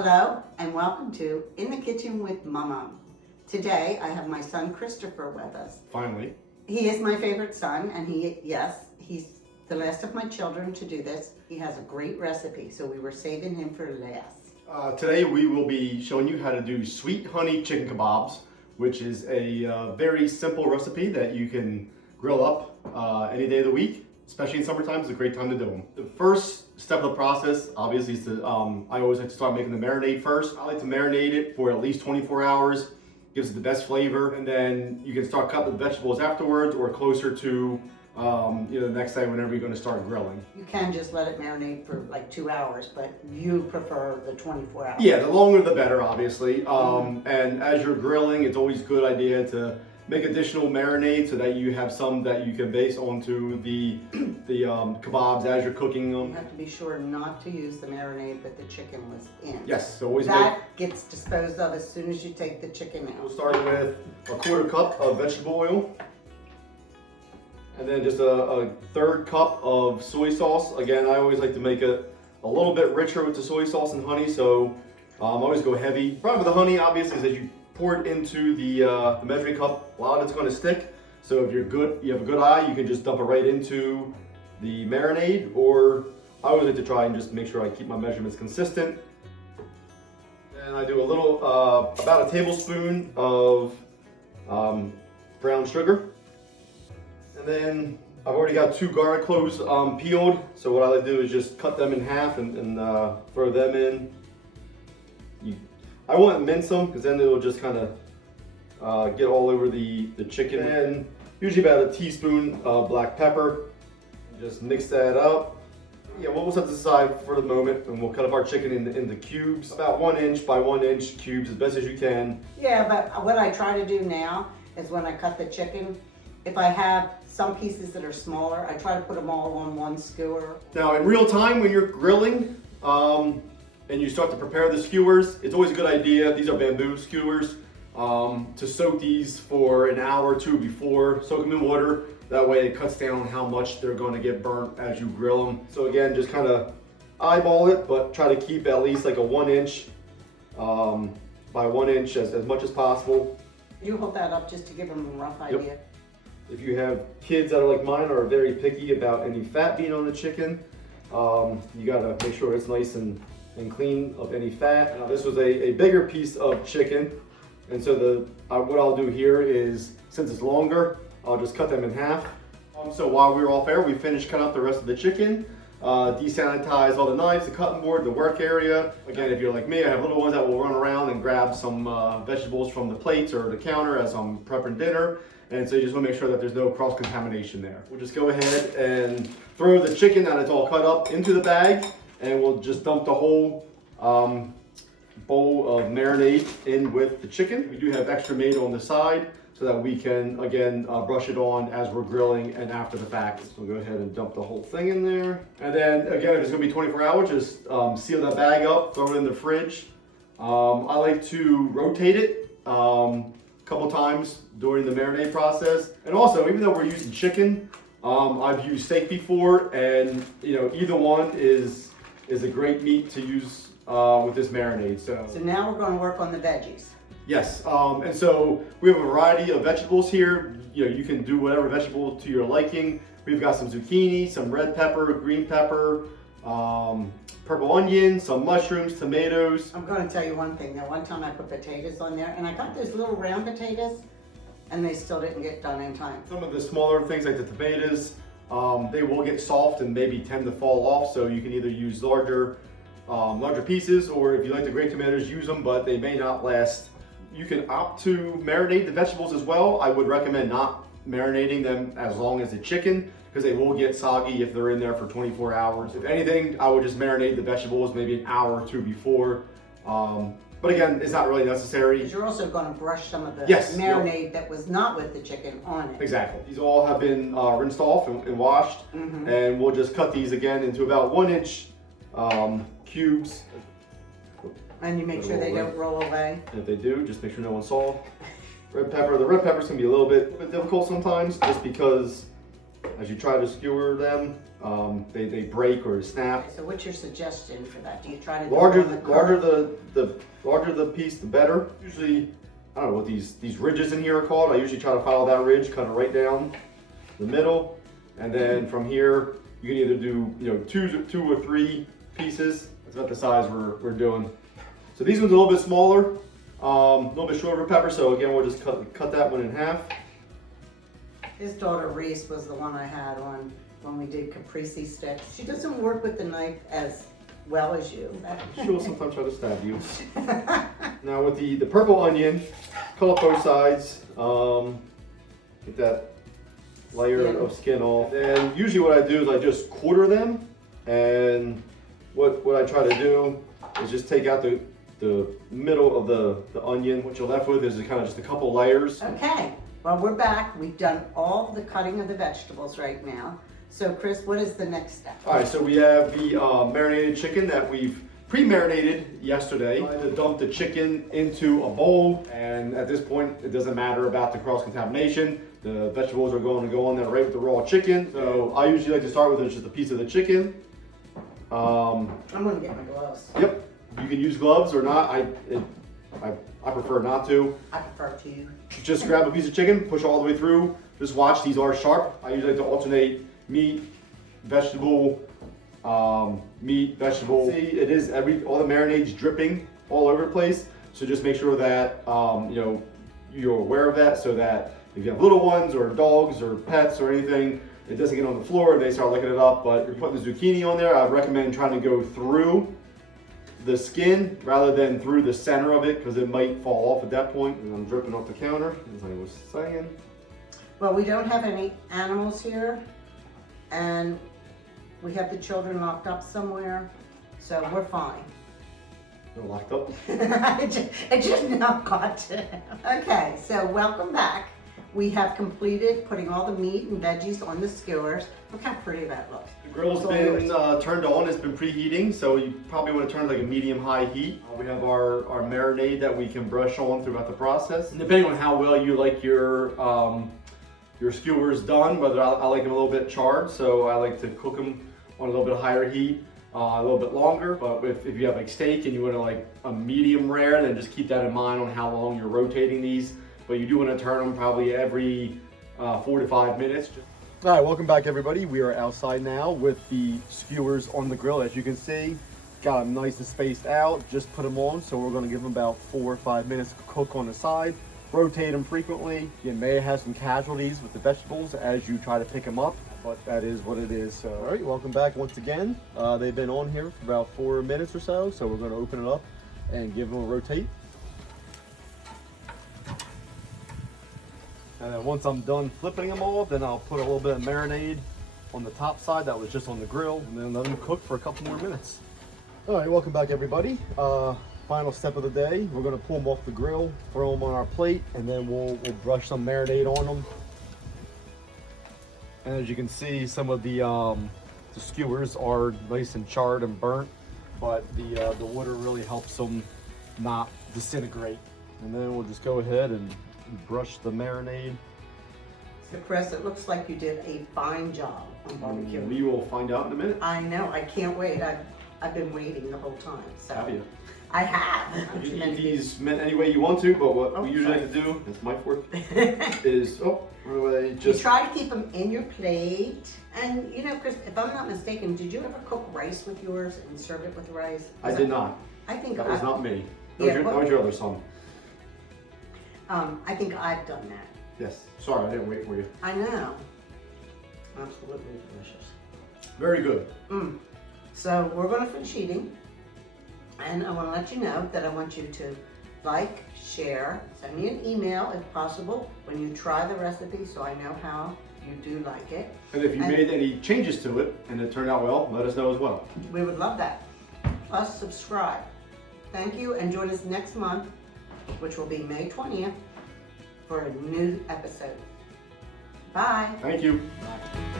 Hello and welcome to In the Kitchen with Mama. Today I have my son Christopher with us. Finally. He is my favorite son and he's the last of my children to do this. He has a great recipe, so we were saving him for last. Today we will be showing you how to do sweet honey chicken kebabs, which is a very simple recipe that you can grill up any day of the week. Especially in summertime, it's a great time to do them. The first step of the process, obviously, is to, I always like to start making the marinade first. I like to marinate it for at least 24 hours. Gives it the best flavor. And then you can start cutting the vegetables afterwards or closer to the next day whenever you're going to start grilling. You can just let it marinate for like 2 hours, but you prefer the 24 hours. Yeah, the longer the better, obviously. And as you're grilling, it's always a good idea to make additional marinade so that you have some that you can base onto the kebabs as you're cooking them. You have to be sure not to use the marinade that the chicken was in. Yes, so always that gets disposed of as soon as you take the chicken out. We'll start with a 1/4 cup of vegetable oil. And then just a 1/3 cup of soy sauce. Again, I always like to make it a little bit richer with the soy sauce and honey, so I always go heavy. The problem with the honey, obviously, is that you pour it into the measuring cup, a lot of it's going to stick. So if you have a good eye, you can just dump it right into the marinade, or I always like to try and just make sure I keep my measurements consistent. And I do a little, about a tablespoon of brown sugar. And then I've already got 2 garlic cloves peeled. So what I like to do is just cut them in half and throw them in. I won't mince them because then it'll just kind of get all over the chicken. And usually about a teaspoon of black pepper. Just mix that up. Yeah, we'll set this aside for the moment and we'll cut up our chicken into cubes. About 1 inch by 1 inch cubes as best as you can. Yeah, but what I try to do now is when I cut the chicken, if I have some pieces that are smaller, I try to put them all on one skewer. Now in real time when you're grilling, and you start to prepare the skewers, it's always a good idea, these are bamboo skewers, to soak these for an hour or 2 before. Soak them in water, that way it cuts down how much they're going to get burnt as you grill them. So again, just kind of eyeball it, but try to keep at least like a 1 inch by 1 inch as much as possible. You hold that up just to give them a rough idea. Yep. If you have kids that are like mine are very picky about any fat being on the chicken, you gotta make sure it's nice and clean of any fat. Now this was a bigger piece of chicken, and so what I'll do here is, since it's longer, I'll just cut them in half. So while we were off air, we finished cutting up the rest of the chicken, desanitize all the knives, the cutting board, the work area. Again, if you're like me, I have little ones that will run around and grab some vegetables from the plates or the counter as I'm prepping dinner. And so you just want to make sure that there's no cross-contamination there. We'll just go ahead and throw the chicken that it's all cut up into the bag, and we'll just dump the whole bowl of marinade in with the chicken. We do have extra made on the side so that we can, again, brush it on as we're grilling and after the fact. So we'll go ahead and dump the whole thing in there. And then, again, if it's going to be 24 hours, just seal that bag up, throw it in the fridge. I like to rotate it couple times during the marinade process. And also, even though we're using chicken, I've used steak before, and either one is a great meat to use with this marinade. So now we're going to work on the veggies. Yes, and so we have a variety of vegetables here. You can do whatever vegetable to your liking. We've got some zucchini, some red pepper, green pepper, purple onion, some mushrooms, tomatoes. I'm going to tell you one thing. Now, one time I put potatoes on there, and I got those little round potatoes, and they still didn't get done in time. Some of the smaller things like the tomatoes, they will get soft and maybe tend to fall off, so you can either use larger pieces, or if you like the great tomatoes, use them, but they may not last. You can opt to marinate the vegetables as well. I would recommend not marinating them as long as the chicken, because they will get soggy if they're in there for 24 hours. If anything, I would just marinate the vegetables maybe an hour or 2 before. But again, it's not really necessary. Because you're also going to brush some of the marinade that was not with the chicken on it. Exactly. These all have been rinsed off and washed. And we'll just cut these again into about 1 inch cubes. And you make sure they don't roll away. And if they do, just make sure no one saw. Red pepper. The red peppers can be a little bit difficult sometimes, just because As you try to skewer them, they break or snap. Okay, so what's your suggestion for that? Do you try to do Larger it on the larger the piece, the better. Usually, I don't know what these ridges in here are called. I usually try to follow that ridge, cut it right down the middle, and then from here you can either do two or three pieces. That's about the size we're doing. So these ones are a little bit smaller, a little bit shorter pepper. So again, we'll just cut that one in half. His daughter Reese was the one I had on when we did caprese sticks. She doesn't work with the knife as well as you. She will sometimes try to stab you. Now with the purple onion, cut up both sides. Get that layer of skin off. And usually what I do is I just quarter them. And what I try to do is just take out the middle of the onion. What you're left with is kind of just a couple layers. Okay, well we're back. We've done all the cutting of the vegetables right now. So Chris, what is the next step? All right, so we have the marinated chicken that we've pre-marinated yesterday. I had to dump the chicken into a bowl, and at this point, it doesn't matter about the cross-contamination. The vegetables are going to go on there right with the raw chicken. So I usually like to start with just a piece of the chicken. I'm gonna get my gloves. Yep, you can use gloves or not. I prefer not to. I prefer to. Just grab a piece of chicken, push all the way through. Just watch, these are sharp. I usually like to alternate meat, vegetable, meat, vegetable. See, it is all the marinade's dripping all over the place. So just make sure that you're aware of that, so that if you have little ones or dogs or pets or anything, it doesn't get on the floor and they start licking it up. But if you're putting the zucchini on there, I'd recommend trying to go through the skin rather than through the center of it, because it might fall off at that point. And I'm dripping off the counter, as I was saying. Well, we don't have any animals here, and we have the children locked up somewhere, so we're fine. They're locked up. It just now got to him. Okay, so welcome back. We have completed putting all the meat and veggies on the skewers. Look how pretty that looks. The grill's been turned on, it's been preheating, so you probably want to turn it like a medium-high heat. We have our marinade that we can brush on throughout the process. And depending on how well you like your skewers done, whether I like them a little bit charred, so I like to cook them on a little bit higher heat, a little bit longer. But if you have like steak and you want to like a medium rare, then just keep that in mind on how long you're rotating these. But you do want to turn them probably every 4 to 5 minutes. All right, welcome back everybody. We are outside now with the skewers on the grill. As you can see, got them nice and spaced out. Just put them on, so we're going to give them about 4 or 5 minutes to cook on the side. Rotate them frequently. You may have some casualties with the vegetables as you try to pick them up, but that is what it is. So, all right, welcome back once again. They've been on here for about 4 minutes or so, so we're going to open it up and give them a rotate. And then once I'm done flipping them all, then I'll put a little bit of marinade on the top side that was just on the grill, and then let them cook for a couple more minutes. All right, welcome back everybody. Final step of the day, we're gonna pull them off the grill, throw them on our plate, and then we'll brush some marinade on them. And as you can see, some of the skewers are nice and charred and burnt, but the water really helps them not disintegrate. And then we'll just go ahead and brush the marinade. So Chris, it looks like you did a fine job on barbecue. We will find out in a minute. I know, I can't wait. I've been waiting the whole time. So. Have you? I have. You can eat these any way you want to, but what we usually like to do, it's my fork, is, just... You try to keep them in your plate. And you know, Chris, if I'm not mistaken, did you ever cook rice with yours and serve it with rice? I did not. I think that was not me. That was your other son. I think I've done that. Yes. Sorry, I didn't wait for you. I know. Absolutely delicious. Very good. So we're going to finish eating. And I want to let you know that I want you to like, share, send me an email if possible when you try the recipe so I know how you do like it. And if you made any changes to it and it turned out well, let us know as well. We would love that. Plus subscribe. Thank you, and join us next month, which will be May 20th, for a new episode. Bye. Thank you. Bye.